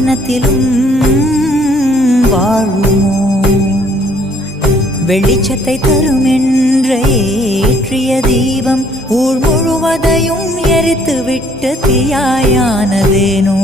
தினத்திலும் வாழுமோ? வெளிச்சத்தை தரும் என்ற ஏற்றிய தீபம் ஊர் முழுவதையும் எரித்து விட்டு தீயாயானதேனோ?